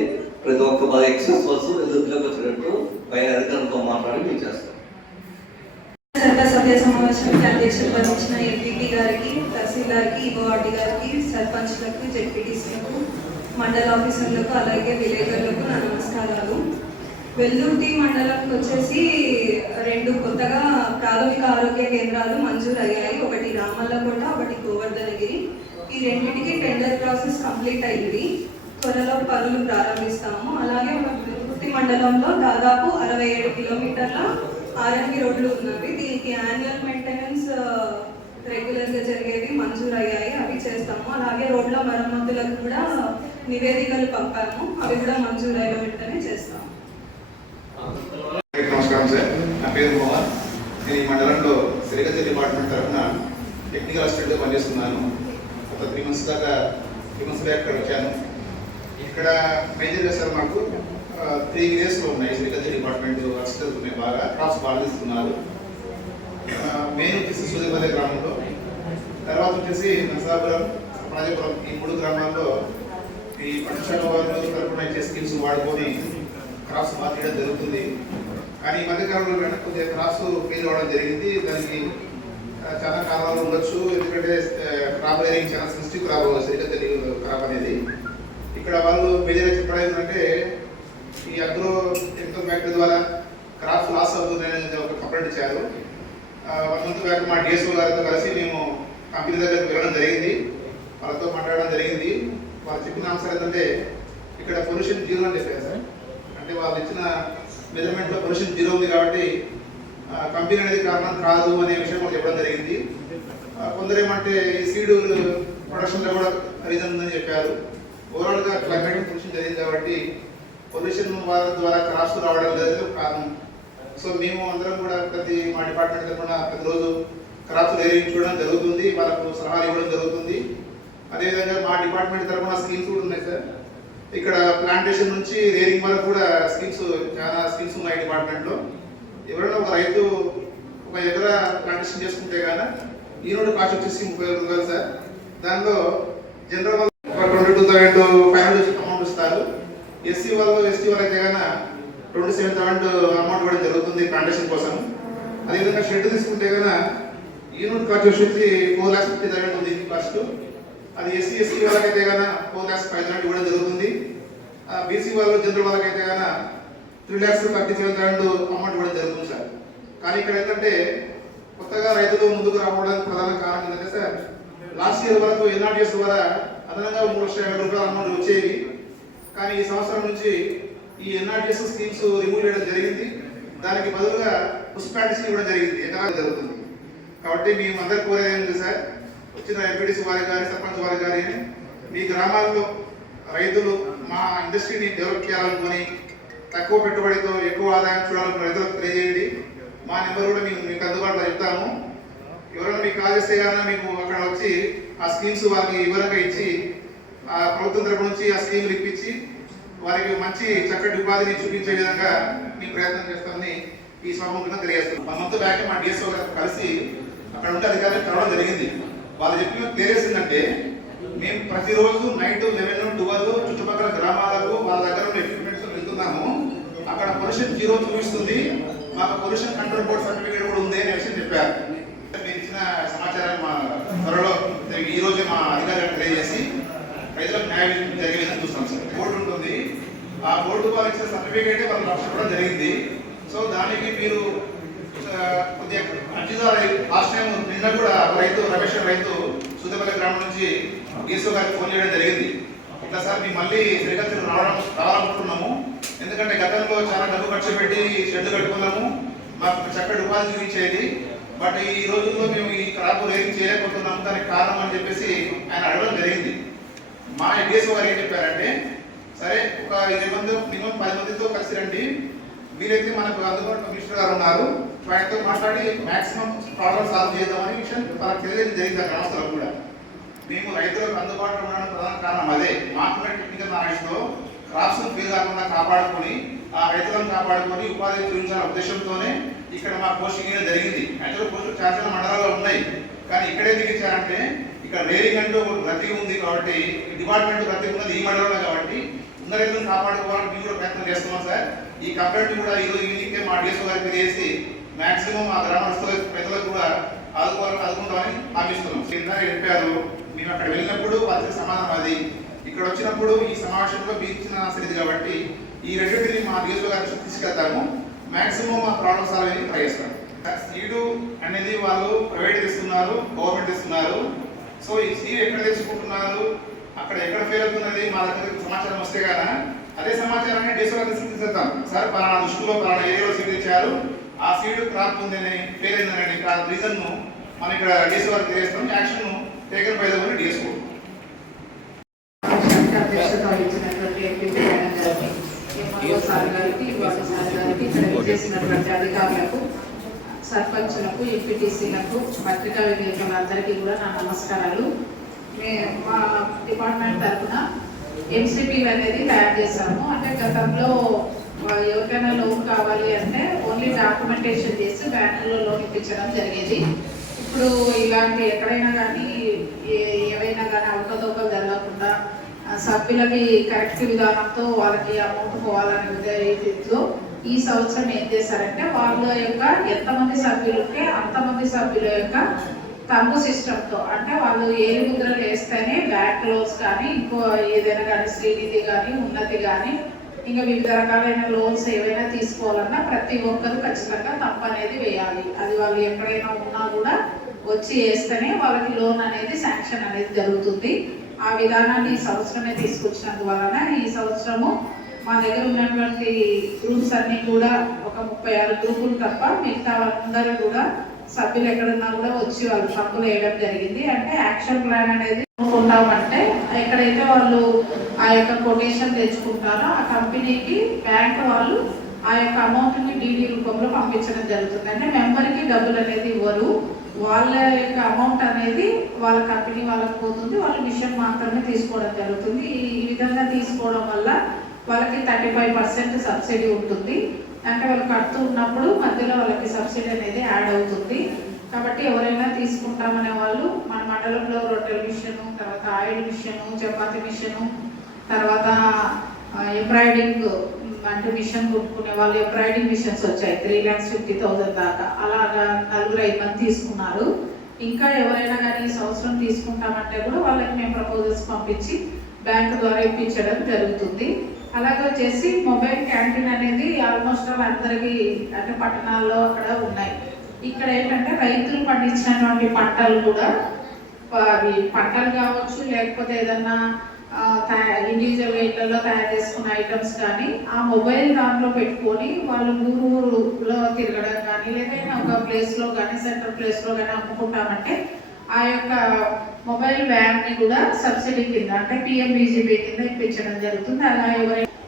ప్రతి ఒక్క ఎక్స్ప్రెస్ బస్సు విద్యుత్తులోకి వచ్చినట్టు పై అధికారులతో మాట్లాడి మేము చేస్తాం. సభ్య సమావేశానికి అధ్యక్షత వహించిన ఎంపీపీ గారికి, తహసీల్దార్కి, ఈఓఆర్డీ గారికి, సర్పంచ్లకు, జెడ్పీటీసీలకు, మండల ఆఫీసర్లకు, అలాగే విలేకరులకు నా నమస్కారాలు. వెల్దుర్తి మండలంకి వచ్చేసి 2 కొత్తగా ప్రాథమిక ఆరోగ్య కేంద్రాలు మంజూరు అయ్యాయి. ఒకటి రామల్లకోట, ఒకటి గోవర్ధనగిరి. ఈ రెండింటికి టెండర్ ప్రాసెస్ కంప్లీట్ అయింది. త్వరలో పనులు ప్రారంభిస్తాము. అలాగే వెల్దుర్తి మండలంలో దాదాపు 67 కిలోమీటర్ల ఆర్ఎంపీ రోడ్లు ఉన్నవి. దీనికి యాన్యువల్ మెయింటెనెన్స్ రెగ్యులర్గా జరిగేవి మంజూరు అయ్యాయి, అవి చేస్తాము. అలాగే రోడ్ల మరమ్మతులకు కూడా నివేదికలు పంపాము, అవి కూడా మంజూరు అయిన వెంటనే చేస్తాము. నమస్కారం సార్, నా పేరు మోహన్. నేను ఈ మండలంలో సెరికల్చర్ డిపార్ట్మెంట్ తరఫున టెక్నికల్ అసిస్టెంట్గా పనిచేస్తున్నాను. ఒక 3 months బ్యాక్ ఇక్కడ వచ్చాను. ఇక్కడ మేజర్గా సార్ మాకు 3 గ్రేడ్స్లో ఉన్నాయి. సెరికల్చర్ డిపార్ట్మెంట్ వర్క్స్ జరుగుతున్నాయి, బాగా క్రాప్స్ బాగా తీస్తున్నారు. మెయిన్ వచ్చేసి సూర్యపల్లి గ్రామంలో, తర్వాత వచ్చేసి నరసాపురం, రాజపురం, ఈ 3 గ్రామాల్లో ఈ పంటశాఖ వారి తరఫున ఇచ్చే స్కిల్స్ వాడుకొని క్రాప్స్ బాగా తీయడం జరుగుతుంది. కానీ ఈ మధ్యకాలంలో కొద్దిగా క్రాప్స్ ఫెయిల్ అవ్వడం జరిగింది. దానికి చాలా కారణాలు ఉండొచ్చు. ఎందుకంటే క్రాప్ రైరింగ్ చాలా సెన్సిటివ్ క్రాప్, సెరికల్చర్ క్రాప్ అనేది. ఇక్కడ వాళ్ళు మేజర్గా చెప్పడం ఏంటంటే ఈ అగ్రో కెమికల్ ఫ్యాక్టరీ ద్వారా క్రాప్స్ లాస్ అవుతుందని ఒక కంప్లైంట్ ఇచ్చారు. 1 month బ్యాక్ మా డిఎస్ఓ గారితో కలిసి మేము కంపెనీ దగ్గరకు వెళ్ళడం జరిగింది, వాళ్ళతో మాట్లాడడం జరిగింది. వాళ్ళు చెప్పిన అంశాలు ఏంటంటే ఇక్కడ పొల్యూషన్ 0 అని చెప్పారు సార్. అంటే వాళ్ళు ఇచ్చిన మెజర్మెంట్లో పొల్యూషన్ 0 ఉంది కాబట్టి కంపెనీ అనేది కారణం కాదు అనే విషయం కూడా చెప్పడం జరిగింది. కొందరు ఏమంటే ఈ సీడ్ ప్రొడక్షన్లో కూడా రీజన్ ఉందని చెప్పారు. ఓవరాల్గా క్లైమేట్ పొల్యూషన్ జరిగింది కాబట్టి పొల్యూషన్ ద్వారా క్రాప్స్ రావడం లేదు కారణం. సో మేము అందరం కూడా మా డిపార్ట్మెంట్ తరఫున ప్రతిరోజు క్రాప్స్ రేరింగ్ చూడడం జరుగుతుంది, వాళ్ళకు సలహాలు ఇవ్వడం జరుగుతుంది. అదేవిధంగా మా డిపార్ట్మెంట్ తరఫున స్కీమ్స్ కూడా ఉన్నాయి సార్. ఇక్కడ ప్లాంటేషన్ నుంచి రేరింగ్ వరకు కూడా చాలా స్కీమ్స్ ఉన్నాయి డిపార్ట్మెంట్లో. ఎవరైనా ఒక రైతు 1 ఎకరా ప్లాంటేషన్ చేసుకుంటే కానీ యూనిట్ కాస్ట్ వచ్చేసి 30,000 రూపాయలు సార్. దానిలో జనరల్ వాళ్ళు 22,500 అమౌంట్ ఇస్తారు. ఎస్సీ వాళ్ళు ఎస్టీ వాళ్ళు అయితే కన్నా 27,000 అమౌంట్ కూడా జరుగుతుంది ప్లాంటేషన్ కోసం. అదేవిధంగా షెడ్ తీసుకుంటే కన్నా యూనిట్ కాస్ట్ వచ్చేసి 4,50,000 ఉంది కాస్ట్. అది ఎస్సీ ఎస్టీ వాళ్ళకైతే కన్నా 4,05,000 కూడా జరుగుతుంది. బీసీ వాళ్ళు జనరల్ వాళ్ళకైతే కన్నా 3,37,000 అమౌంట్ కూడా జరుగుతుంది సార్. కానీ ఇక్కడ ఏంటంటే కొత్తగా రైతులు ముందుకు రావడానికి ప్రధాన కారణం ఏంటంటే సార్, లాస్ట్ ఇయర్ వరకు ఎన్ఆర్టీఎస్ ద్వారా అదనంగా 3,50,000 రూపాయల అమౌంట్ వచ్చేవి. కానీ ఈ సంవత్సరం నుంచి ఈ ఎన్ఆర్టీఎస్ స్కీమ్స్ రిమూవ్ చేయడం జరిగింది. దానికి బదులుగా పుష్పాటిస్ ఇవ్వడం జరిగింది, ఎకరాలు జరుగుతుంది. కాబట్టి మేము అందరు కోరేది ఏంటి సార్, వచ్చిన ఎంపీటీసీ వారి కానీ సర్పంచ్ వారి కానీ మీ గ్రామాల్లో రైతులు మా ఇండస్ట్రీని డెవలప్ చేయాలనుకొని తక్కువ పెట్టుబడితో ఎక్కువ ఆదాయం చూడాలని రైతులకు తెలియజేయండి. మా నెంబర్ కూడా మీకు అందుబాటులో చెప్తాము. ఎవరైనా మీకు కాల్ చేస్తే కానీ మీకు అక్కడ వచ్చి ఆ స్కీమ్స్ వాళ్ళకి వివరంగా ఇచ్చి ప్రభుత్వం తరపు నుంచి ఆ స్కీములు ఇప్పించి వారికి మంచి చక్కటి ఉపాధిని చూపించే విధంగా మీ ప్రయత్నం చేస్తామని ఈ సభముఖంగా తెలియజేస్తాం. మా మొత్తం బ్యాక్ మా డిఎస్ఓ గారు కలిసి అక్కడ ఉంటే అధికారులు కలవడం జరిగింది. వాళ్ళు చెప్పిన క్లియర్ ఏంటంటే మేము ప్రతిరోజు నైట్ 11, 12 చుట్టుపక్కల గ్రామాలకు వాళ్ళ దగ్గర ఉన్న ఎక్విప్మెంట్స్ వెళ్తున్నాము. అక్కడ పొల్యూషన్ 0 చూపిస్తుంది. మాకు పొల్యూషన్ కంట్రోల్ బోర్డ్ సర్టిఫికేట్ కూడా ఉంది అనే విషయం చెప్పారు. మీరు ఇచ్చిన సమాచారాన్ని మా త్వరలో ఈ రోజే మా అధికారులకు తెలియజేసి రైతులకు న్యాయం జరిగే విధంగా చూస్తాం సార్. బోర్డు ఉంటుంది, ఆ బోర్డు వాళ్ళకి ఇచ్చిన సర్టిఫికేట్ వాళ్ళు రాష్ట్రం జరిగింది. సో దానికి మీరు కొద్దిగా అర్జీదారు లాస్ట్ టైం నిన్న కూడా రైతు రమేష్ రైతు సూదపల్లి గ్రామం నుంచి డిఎస్ఓ గారికి ఫోన్ చేయడం జరిగింది. ఇట్లా సార్ మేము మళ్ళీ శ్రీకాకుళం రావాలనుకుంటున్నాము. ఎందుకంటే గతంలో చాలా డబ్బు ఖర్చు పెట్టి షెడ్ కట్టుకున్నాము, మాకు చక్కటి ఉపాధి చూపించేది. బట్ ఈ రోజుల్లో మేము ఈ క్రాప్ రేరింగ్ చేయలేకపోతున్నాము. దానికి కారణం అని చెప్పేసి ఆయన అడగడం జరిగింది. మా డిఎస్ఓ గారు ఏం చెప్పారంటే, సరే ఒక 20 మంది మినిమం 10 మందితో కలిసి రండి, వీలైతే మనకు అందుబాటులో మినిస్టర్ గారు ఉన్నారు, వాటితో మాట్లాడి మాక్సిమం ప్రాబ్లమ్ సాల్వ్ చేద్దామని విషయం మనకు తెలియజేయడం జరిగింది. ఆ గ్రామస్తులకు కూడా మేము రైతులకు అందుబాటులో ఉండడానికి ప్రధాన కారణం అదే. మాకున్న టెక్నికల్ నాలెడ్జ్తో క్రాప్స్ ఫెయిల్ కాకుండా కాపాడుకొని ఆ రైతులను కాపాడుకొని ఉపాధి చూపించాలనే ఉద్దేశంతోనే ఇక్కడ మా పోస్టింగ్ అనేది జరిగింది. యాక్చువల్ పోస్టులు చాలా చాలా మండలాల్లో ఉన్నాయి, కానీ ఇక్కడే దిగించారంటే ఇక్కడ రేరింగ్ అంటూ రద్దీ ఉంది కాబట్టి, డిపార్ట్మెంట్ రద్దీ ఉన్నది ఈ మండలంలో కాబట్టి ఉన్న రైతులను కాపాడుకోవాలని మేము కూడా ప్రయత్నం చేస్తున్నాం సార్. ఈ కంప్లైంట్ కూడా ఈరోజు ఈవినింగ్ మా డిఎస్ఓ గారికి తెలియజేసి మాక్సిమం ఆ గ్రామస్తుల రైతులకు కూడా ఆదుకుంటామని హామీస్తున్నాం. కింద చెప్పారు, మేము అక్కడ వెళ్ళినప్పుడు వాళ్ళకి సమాధానం అది, ఇక్కడ వచ్చినప్పుడు ఈ సమావేశంలో మీరు ఇచ్చిన ఆసరిది కాబట్టి ఈ రెండింటిని మా డిఎస్ఓ గారికి తీసుకెళ్తాము. మాక్సిమం మా ప్రాబ్లమ్ సాల్వ్ అయ్యి ట్రై చేస్తాం. సీడు అనేది వాళ్ళు ప్రైవేట్ ఇస్తున్నారు, గవర్నమెంట్ ఇస్తున్నారు. సో ఈ సీడ్ ఎక్కడ తెచ్చుకుంటున్నారు, అక్కడ ఎక్కడ ఫెయిల్ అవుతున్నది మా దగ్గర సమాచారం వస్తే కదా అదే సమాచారాన్ని డిఎస్ఓ గారికి తీసుకెళ్తాం. సార్ పలానా దృష్టిలో పలానా ఏరియాలో సీడ్ ఇచ్చారు, ఆ సీడ్ క్రాప్ ఉందని ఫెయిల్ అయిందని రీజన్ మనం ఇక్కడ డిఎస్ఓ గారికి తెలియజేస్తాం. Action taken by the DSO. అధ్యక్షత వహించినటువంటి ఎంపీపీ గారికి, ఎంఆర్ఓ సార్ గారికి, వార్డు సార్ గారికి, ఇక్కడ చేసినటువంటి అధికారులకు, సర్పంచులకు, ఎంపీటీసీలకు, పత్రికా విలేకరులందరికీ కూడా నా నమస్కారాలు. మా డిపార్ట్మెంట్ తరఫున ఎంసీపీలు అనేది తయారు చేశాము. అంటే గతంలో ఎవరికైనా లోన్ కావాలి అంటే ఓన్లీ డాక్యుమెంటేషన్ చేసి బ్యాంకులో లోన్ ఇప్పించడం జరిగేది. ఇప్పుడు ఇలాంటి ఎక్కడైనా కానీ ఏవైనా కానీ అవకతవకలు జరగకుండా సభ్యులకి కరెక్ట్ విధానంతో వాళ్ళకి అమౌంట్ పోవాలనే రీతిలో ఈ సంవత్సరం ఏం చేశారంటే వాళ్ళ యొక్క ఎంతమంది సభ్యులు ఉంటే అంతమంది సభ్యుల యొక్క తంబు సిస్టంతో, అంటే వాళ్ళు ఏ ముద్రలు వేస్తేనే బ్యాంక్ లోన్స్ కానీ ఇంకో ఏదైనా కానీ శ్రీనిధి కానీ ఉన్నతి కానీ ఇంకా వివిధ రకాలైన లోన్స్ ఏవైనా తీసుకోవాలన్నా ప్రతి ఒక్కరు ఖచ్చితంగా తప్పు అనేది వేయాలి. అది వాళ్ళు ఎక్కడైనా ఉన్నా కూడా వచ్చి వేస్తేనే వాళ్ళకి లోన్ అనేది శాంక్షన్ అనేది జరుగుతుంది. ఆ విధానాన్ని ఈ సంవత్సరమే తీసుకొచ్చినందువలన ఈ సంవత్సరము మా దగ్గర ఉన్నటువంటి గ్రూప్స్ అన్నీ కూడా ఒక 36 గ్రూపులు తప్ప మిగతా అందరూ కూడా సభ్యులు ఎక్కడున్నా కూడా వచ్చి వాళ్ళు తప్పులు వేయడం జరిగింది. అంటే యాక్షన్ ప్లాన్ అనేది ఉంటామంటే ఎక్కడైతే వాళ్ళు ఆ యొక్క కొటేషన్ తెచ్చుకుంటారో ఆ కంపెనీకి బ్యాంక్ వాళ్ళు ఆ యొక్క అమౌంట్ని డీడీ రూపంలో పంపించడం జరుగుతుంది. అంటే మెంబర్కి డబ్బులు అనేది ఇవ్వరు, వాళ్ళ యొక్క అమౌంట్ అనేది వాళ్ళ కంపెనీ వాళ్ళకి పోతుంది, వాళ్ళ మిషన్ మాత్రమే తీసుకోవడం జరుగుతుంది. ఈ విధంగా తీసుకోవడం వల్ల వాళ్ళకి 35% సబ్సిడీ ఉంటుంది. అంటే వాళ్ళు కడుతూ ఉన్నప్పుడు మధ్యలో వాళ్ళకి సబ్సిడీ అనేది యాడ్ అవుతుంది. కాబట్టి ఎవరైనా తీసుకుంటామనే వాళ్ళు మన మండలంలో రొట్టెల మిషను, తర్వాత ఆయిల్ మిషను, చపాతీ మిషను, తర్వాత ఎంబ్రాయిడింగ్ అంటే మిషన్ కొట్టుకునే వాళ్ళు ఎంబ్రాయిడింగ్ మిషన్స్ వచ్చాయి 3,50,000 దాకా. అలాగా 4-5 మంది తీసుకున్నారు. ఇంకా ఎవరైనా కానీ ఈ సంవత్సరం తీసుకుంటామంటే కూడా వాళ్ళకి మేము ప్రపోజల్స్ పంపించి బ్యాంకు ద్వారా ఇప్పించడం జరుగుతుంది. అలాగే వచ్చేసి మొబైల్ క్యాంటీన్ అనేది ఆల్మోస్ట్ అందరికీ అంటే పట్టణాల్లో అక్కడ ఉన్నాయి. ఇక్కడ ఏంటంటే రైతులు పండించినటువంటి పంటలు కూడా అవి పంటలు కావచ్చు, లేకపోతే ఏదన్నా ఇండివిజువల్ ఇళ్లలో తయారు చేసుకున్న ఐటమ్స్ కానీ ఆ మొబైల్ దాంట్లో పెట్టుకొని వాళ్ళు ఊరులో తిరగడం కానీ లేదైనా ఒక ప్లేస్లో కానీ సెంట్రల్ ప్లేస్లో కానీ అమ్ముకుంటామంటే ఆ యొక్క మొబైల్ వ్యాన్ని కూడా సబ్సిడీ కింద అంటే PMBGP కింద ఇప్పించడం జరుగుతుంది. అలా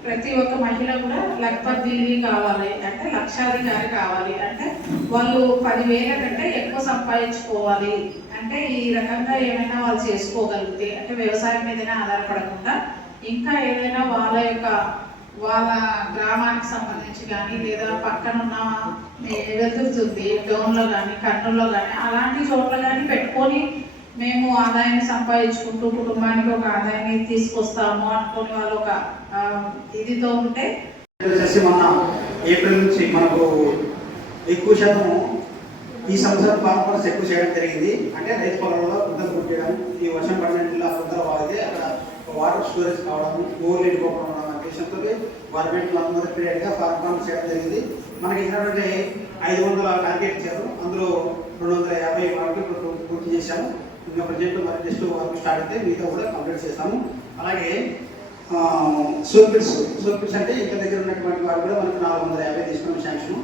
ప్రతి ఒక్క మహిళ కూడా లఖపతిని కావాలి అంటే లక్షాధికారి కావాలి అంటే వాళ్ళు 10,000 కంటే ఎక్కువ సంపాదించుకోవాలి అంటే ఈ రకంగా ఏమైనా వాళ్ళు చేసుకోగలిగితే, అంటే వ్యవసాయం మీదనే ఆధారపడకుండా ఇంకా ఏదైనా వాళ్ళ గ్రామానికి సంబంధించి కానీ లేదా పక్కనున్న వెతురుతుంది డౌన్లో కానీ కర్నూలులో కానీ అలాంటి చోట్ల కానీ పెట్టుకొని మేము ఆదాయాన్ని సంపాదించుకుంటూ కుటుంబానికి ఒక ఆదాయాన్ని తీసుకొస్తాము అనుకుని వాళ్ళు ఒక ఇదితో ఉంటే వచ్చేసి మన ఏప్రిల్ నుంచి మనకు ఎక్కువ శాతం ఈ సంవత్సరం ఫార్మర్స్ ఎక్కువ చేయడం జరిగింది. అంటే రైతు పొలంలో గుంతలు కుట్టడం, ఈ వర్షం పడినట్ల గుంతలు వాడితే అక్కడ వాటర్ స్టోరేజ్ కావడం, బోర్లు ఎండిపోవడం అన్న ఉద్దేశంతో గవర్నమెంట్ అందరూ పీరియడ్గా ఫార్మర్స్ చేయడం జరిగింది. మనకి ఇచ్చినటువంటి 500 టార్గెట్ ఇచ్చారు, అందులో 250 వరకు పూర్తి చేశాము. ఇంకా ప్రజెంట్ మరి నెక్స్ట్ వర్క్ స్టార్ట్ అయితే మిగతా కూడా కంప్లీట్ చేస్తాము. అలాగే సోర్పిట్స్ అంటే ఇంత దగ్గర ఉన్నటువంటి వారు కూడా మనకు 450 తీసుకున్న శాంక్షన్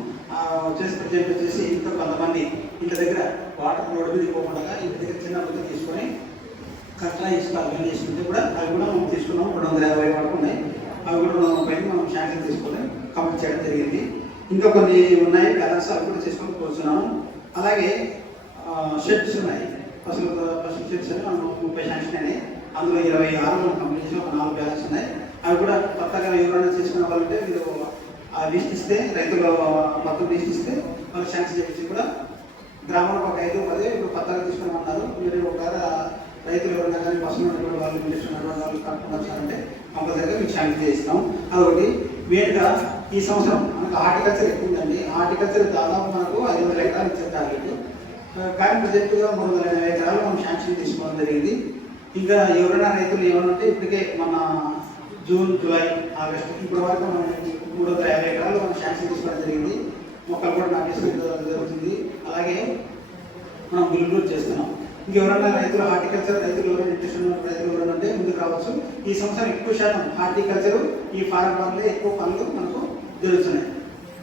వచ్చేసి ప్రజెంట్ వచ్చేసి ఇంకా కొంతమంది ఇంత దగ్గర వాటర్ రోడ్డు మీద పోకుండా ఇంటి దగ్గర చిన్న బుద్ధి తీసుకొని కష్టం చేసుకోవాలి చేసుకుంటే కూడా అవి కూడా మనం తీసుకున్నాం. 250 వరకు ఉన్నాయి, అవి కూడా 230 మనం శాంక్షన్ తీసుకొని కంప్లీట్ చేయడం జరిగింది. ఇంకా కొన్ని ఉన్నాయి బ్యాలెన్స్ అవి కూడా చేసుకొని కూర్చున్నాము. అలాగే షెడ్స్ ఉన్నాయి, పశువుల షెడ్స్ అని మనం 30 శాంక్షన్ అయినాయి, అందులో 26 మనం కంప్లీట్ చేసి ఒక 4 బ్యాలెన్స్ ఉన్నాయి. అవి కూడా కొత్తగా ఎవరైనా చేసుకునే వాళ్ళంటే మీరు ఆ లిస్ట్ ఇస్తే, రైతులు మొత్తం లిస్ట్ ఇస్తే వాళ్ళు శాంక్షన్ చేసి కూడా గ్రామంలో ఒక 5-10 ఇప్పుడు కొత్తగా తీసుకున్నామన్నారు. మీరు ఒకవేళ రైతులు ఎవరైనా కానీ పశువులు ఉన్నటువంటి వాళ్ళు ఇంట్రెస్ట్ ఉన్నటువంటి వాళ్ళు కట్టుకుని వచ్చారంటే కంపల్సరీగా మీకు శాంక్షన్ చేస్తాం. అదొకటి. మెయిన్గా ఈ సంవత్సరం మనకు హార్టికల్చర్ ఎక్కువ ఉందండి. హార్టికల్చర్ దాదాపు మనకు 500 ఎకరాలు ఇచ్చే టార్గెట్, కానీ ప్రజెంట్గా 380 ఎకరాలు మనం శాంక్షన్ తీసుకోవడం జరిగింది. ఇంకా ఎవరైనా రైతులు ఏమైనా ఉంటే ఇప్పటికే మన జూన్, జూలై, ఆగస్టు ఇప్పటి వరకు మనం 350 ఎకరాలు మనం శాంక్షన్ తీసుకోవడం జరిగింది. మొక్కలు కూడా నాటేసుకోవడం జరుగుతుంది. అలాగే మనం బిల్లు కూడా చేస్తున్నాం. ఇంకెవరైనా రైతులు హార్టికల్చర్ రైతులు ఎవరైనా ఇంట్రెస్ట్ ఉన్న రైతులు ఎవరైనా ఉంటే ముందుకు రావచ్చు. ఈ సంవత్సరం ఎక్కువ శాతం హార్టికల్చర్ ఈ ఫారెన్ వల్లే ఎక్కువ పనులు మనకు జరుగుతున్నాయి.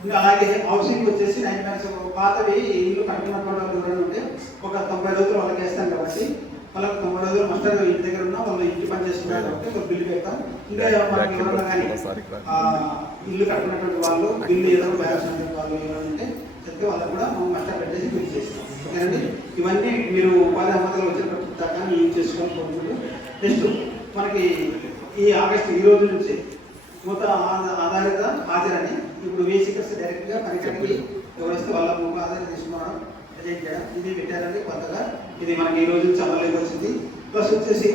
ఇంకా అలాగే హౌసింగ్ వచ్చేసి 9 ల్యాక్స్ పాతవి ఇల్లు కట్టుకున్నటువంటి వాళ్ళు ఎవరైనా ఉంటే ఒక 90 రోజులు వాళ్ళకి వేస్తాం కాబట్టి వాళ్ళకి 90 రోజులు మస్టర్ ఇంటి దగ్గర ఉన్న వాళ్ళు ఇంటి పని చేస్తున్నారు కాబట్టి ఒక బిల్లు పెడతాం. ఇంకా మనకి ఎవరైనా కానీ ఇల్లు కట్టుకున్నటువంటి వాళ్ళు బిల్లు ఏదో బ్యాలెన్స్ ఉన్నటువంటి వాళ్ళు ఎవరైనా ఉంటే చెప్తే వాళ్ళకి కూడా మనం మస్టర్ పెట్టేసి బిల్ చేస్తాం. ఓకేనండి. ఇవన్నీ మీరు ఉపాధి హామీలో వచ్చేటప్పుడు దాకా యూజ్ చేసుకొని పోతుంది. నెక్స్ట్ మనకి ఈ ఆగస్టు ఈ రోజు నుంచి మొత్తం ఆధారిత హాజరని ఇప్పుడు వేసికర్స్ డైరెక్ట్గా పనికి ఎవరిస్తే వాళ్ళ ముఖ ఆధారం తీసుకోవడం ప్రజెంట్ చేయడం ఇది పెట్టారండి కొత్తగా. ఇది మనకి ఈ రోజు నుంచి అమలులోకి వచ్చింది. ప్లస్ వచ్చేసి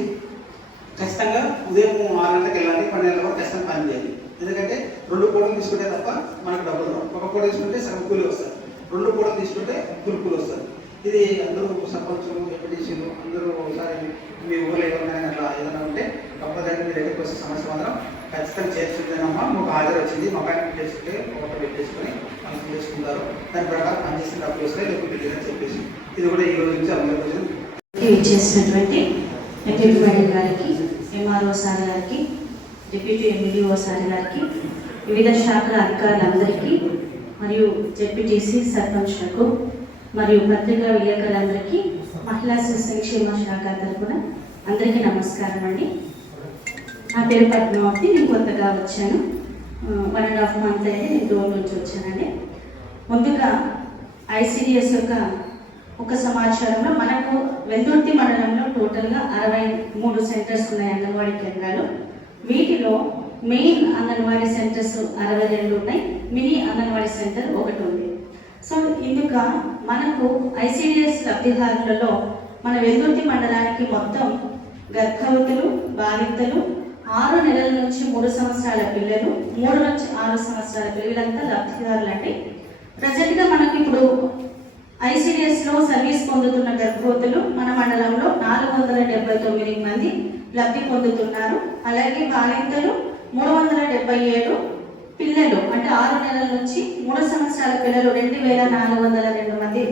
ఖచ్చితంగా ఉదయం 6 గంటలకు వెళ్ళాలి, 12 గంటల వరకు ఖచ్చితంగా పని చేయాలి. ఎందుకంటే 2 పూటలు తీసుకుంటే తప్ప మనకు డబ్బులు రావు. ఒక పూట తీసుకుంటే సగం కూలి వస్తారు, 2 పూటలు తీసుకుంటే కూలి వస్తారు. ఇది అందరూ సర్పంచులు, ఎంపీటీసీలు అందరూ ఒకసారి మీ ఊళ్ళో ఏదైనా అట్లా ఏదైనా ఉంటే కంపల్సరీ మీ దగ్గరికి వస్తే సమస్య మాత్రం ఖచ్చితంగా చేర్చుందేనమ్మా. మాకు హాజరు వచ్చింది, మొబైల్ చేసుకుంటే ఒకటి పెట్టేసుకొని మనం చేసుకుంటారు. దాని ప్రకారం పనిచేసిన డబ్బులు వస్తాయి, లేకపోతే లేదని చెప్పేసి ఇది కూడా ఈ రోజు నుంచి అమలు చేసినటువంటి ఎంపీపీ మేడం గారికి, ఎంఆర్ఓ సార్ గారికి, డిప్యూటీ ఎంఈడిఓ సార్ గారికి, వివిధ శాఖల అధికారులందరికీ మరియు జెడ్పీటీసీ సర్పంచ్లకు మరియు పత్రికా విలేకరులందరికీ మహిళా శిశు సంక్షేమ శాఖ తరఫున అందరికీ నమస్కారం అండి. నా పేరు పద్మావతి. నేను కొత్తగా వచ్చాను, 1.5 మంత్ అయితే నేను డోర్ నుంచి వచ్చానండి. ముందుగా ఐసిడిఎస్ యొక్క ఒక సమాచారంలో మనకు వెల్దుర్తి మండలంలో టోటల్గా 63 సెంటర్స్ ఉన్నాయి అంగన్వాడీ కేంద్రాలు. వీటిలో మెయిన్ అంగన్వాడీ సెంటర్స్ 62 ఉన్నాయి, మినీ అంగన్వాడీ సెంటర్ 1 ఉంది. సో ఇందుక మనకు ఐసిడిఎస్ లబ్ధిదారులలో మన వెల్దుర్తి మండలానికి మొత్తం గర్భవతులు, బాలింతలు, 6 నెలల నుంచి 3 సంవత్సరాల పిల్లలు, 3 నుంచి 6 సంవత్సరాల పిల్లలు, వీళ్ళంతా లబ్ధిదారులు అండి. ప్రజెంట్గా మనకు ఇప్పుడు ఐసిడిఎస్లో సర్వీస్ పొందుతున్న గర్భవతులు మన మండలంలో 479 మంది లబ్ధి పొందుతున్నారు. అలాగే బాలింతలు 377, పిల్లలు అంటే 6 నెలల నుంచి 3 సంవత్సరాల పిల్లలు 2402 మంది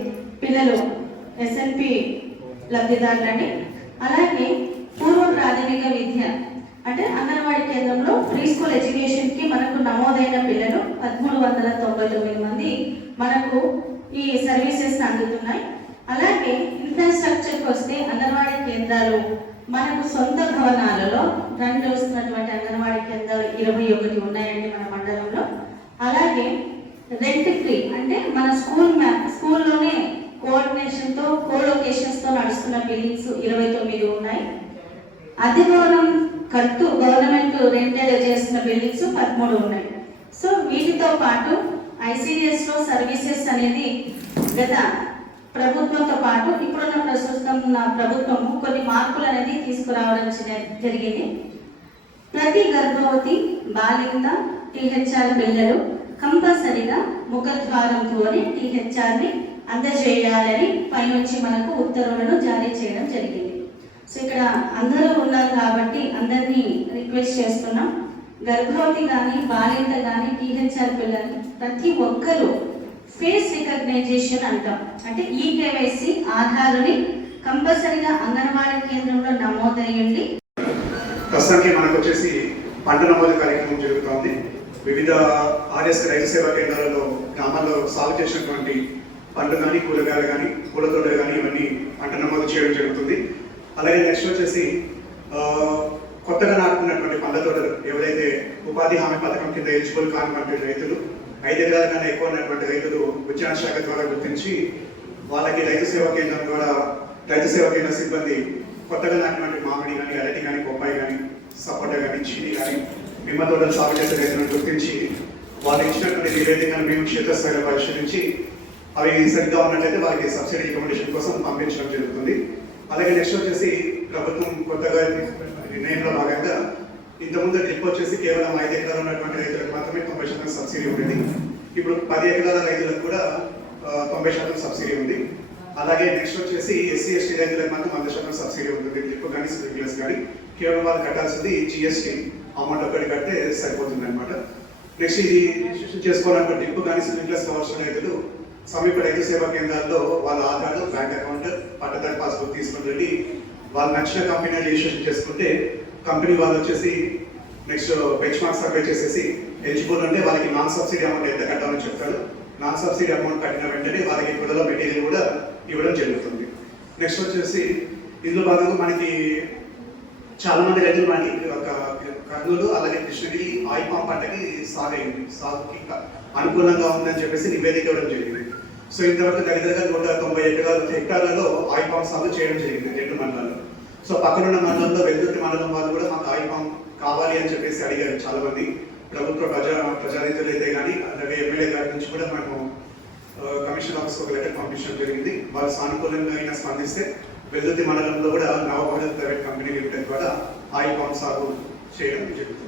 పిల్లలు ఎస్ఎన్పి లబ్ధిదారులండి. అలాగే పూర్వ ప్రాథమిక విద్య అంటే అంగన్వాడీ కేంద్రంలో ప్రీ స్కూల్ ఎడ్యుకేషన్కి మనకు నమోదైన పిల్లలు 1399 మంది మనకు ఈ సర్వీసెస్ అందుతున్నాయి. అలాగే ఇన్ఫ్రాస్ట్రక్చర్కి వస్తే అంగన్వాడీ కేంద్రాలు మనకు సొంత భవనాలలో రన్ చేస్తున్నటువంటి అంగన్వాడీ కేంద్రాలు 21 ఉన్నాయండి మన మండలంలో. అలాగే రెంట్ ఫ్రీ అంటే మన స్కూల్లోనే కోఆర్డినేషన్తో కోలొకేషన్స్తో నడుస్తున్న బిల్డింగ్స్ 29 ఉన్నాయి. అద్దె భవనం కడుతూ గవర్నమెంట్ రెంటెడ్ చేస్తున్న బిల్డింగ్స్ 13 ఉన్నాయి. సో వీటితో పాటు ఐసిడిఎస్లో సర్వీసెస్ అనేది గత ప్రభుత్వంతో పాటు ఇప్పుడున్న ప్రస్తుతం ఉన్న ప్రభుత్వము కొన్ని మార్పులు అనేది తీసుకురావడం జరిగింది. ప్రతి గర్భవతి బాలింత టీహెచ్ఆర్ పిల్లలు కంపల్సరీగా ముఖద్వారంతోనే టీహెచ్ఆర్ని అందజేయాలని పైనుంచి మనకు ఉత్తర్వులను జారీ చేయడం జరిగింది. సో ఇక్కడ అందరూ ఉన్నారు కాబట్టి అందరినీ రిక్వెస్ట్ చేస్తున్నాం, గర్భవతి కానీ బాలింత కానీ టీహెచ్ఆర్ పిల్లలు ప్రతి ఒక్కరూ ఫేస్ రికగ్నైజేషన్ అంటాం, అంటే ఈకేవైసీ ఆధార్ని కంపల్సరీగా అంగన్వాడీ కేంద్రంలో నమోదయ్యండి. ప్రస్తుతానికి మనకు వచ్చేసి పంట నమోదు కార్యక్రమం జరుగుతోంది. వివిధ ఆర్ఎస్ రైతు సేవా కేంద్రాలలో గ్రామాల్లో సాగు చేసినటువంటి పండ్లు కానీ కూరగాయలు కానీ పూల తోటలు కానీ ఇవన్నీ పంట నమోదు చేయడం జరుగుతుంది. అలాగే నెక్స్ట్ వచ్చేసి కొత్తగా నాటుకున్నటువంటి పండ్ల తోటలు ఎవరైతే ఉపాధి హామీ పథకం కింద ఎలిజిబుల్ కానిటువంటి రైతులు 5 ఎకరాల కన్నా ఎక్కువ ఉన్నటువంటి రైతులు ఉద్యాన శాఖ ద్వారా గుర్తించి వాళ్ళకి రైతు సేవా కేంద్రం ద్వారా రైతు సేవా కేంద్ర సిబ్బంది కొత్తగా నాటినటువంటి మామిడి కానీ అరటి కానీ బొప్పాయి కానీ సపోటా కానీ చీని కానీ నిమ్మ తోటలు సాగు చేసే రైతులను గుర్తించి వాళ్ళు ఇచ్చినటువంటి నివేదికను మేము క్షేత్రస్థాయిలో పరిశీలించి అవి సరిగ్గా ఉన్నట్లయితే వాళ్ళకి సబ్సిడీ అకామిడేషన్ కోసం పంపించడం జరుగుతుంది. అలాగే నెక్స్ట్ వచ్చేసి ప్రభుత్వం కొత్తగా నిర్ణయంలో భాగంగా ఇంతకుముందు డ్రిప్ వచ్చేసి కేవలం 5 ఎకరాలు ఉన్నటువంటి రైతులకు మాత్రమే 90% సబ్సిడీ ఉండేది. ఇప్పుడు 10 ఎకరాల రైతులకు కూడా 90% సబ్సిడీ ఉంది. అలాగే నెక్స్ట్ వచ్చేసి ఎస్సీ ఎస్టీ రైతులకు మాత్రం 100% సబ్సిడీ ఉంటుంది. డ్రిప్ కానీ స్ప్రింక్లర్స్ కానీ కేవలం వాళ్ళు కట్టాల్సింది జిఎస్టీ అమౌంట్ ఒకటి కడితే సరిపోతుంది అనమాట. నెక్స్ట్ ఇది రిజిస్ట్రేషన్ చేసుకోవాలంటే డ్రిప్ కానీ స్ప్రింక్లర్స్ కావాల్సిన రైతులు సమీప రైతు సేవా కేంద్రాల్లో వాళ్ళ ఆధార్, బ్యాంక్ అకౌంట్, పట్టదారి పాస్బుక్ తీసుకుని వెళ్ళి వాళ్ళు నచ్చిన కంపెనీ రిజిస్ట్రేషన్ చేసుకుంటే కంపెనీ వాళ్ళు వచ్చేసి నెక్స్ట్ బెంచ్ మార్క్ సర్వే చేసేసి ఎలిజిబుల్ అంటే వాళ్ళకి నాన్ సబ్సిడీ అమౌంట్ ఎంత కట్టాలని చెప్తారు. నాన్ సబ్సిడీ అమౌంట్ కట్టిన వెంటనే వాళ్ళకి గుడలో మెటీరియల్ కూడా ఇవ్వడం జరుగుతుంది. నెక్స్ట్ వచ్చేసి ఇందులో భాగంగా మనకి చాలా మంది రైతులు మనకి కర్నూలు అలాగే కృష్ణగిరి ఆయిల్ పామ్ పంటకి సాగుకి అనుకూలంగా ఉందని చెప్పేసి నివేదిక ఇవ్వడం జరిగింది. సో ఇంతవరకు దగ్గరగా 190 హెక్టార్లలో ఆయిల్ పామ్ సాగు చేయడం జరిగింది 2 మండలాల్లో. సో పక్కనున్న మండలంలో వెల్దుర్తి మండలం వాళ్ళు కూడా మాకు ఆయిల్ పామ్ కావాలి అని చెప్పేసి అడిగారు చాలా మంది. ప్రభుత్వ ప్రజానిధులు అయితే కానీ అలాగే ఎమ్మెల్యే గారి నుంచి కూడా మేము కమిషన్ ఆఫీస్కి ఒక లెటర్ పంపించడం జరిగింది. వాళ్ళు సానుకూలంగా స్పందిస్తే వెల్దుర్తి మండలంలో కూడా నవభారత్ ప్రైవేట్ కంపెనీ లిమిటెడ్ ద్వారా ఆయిల్ పామ్ సాగు చేయడం జరుగుతుంది.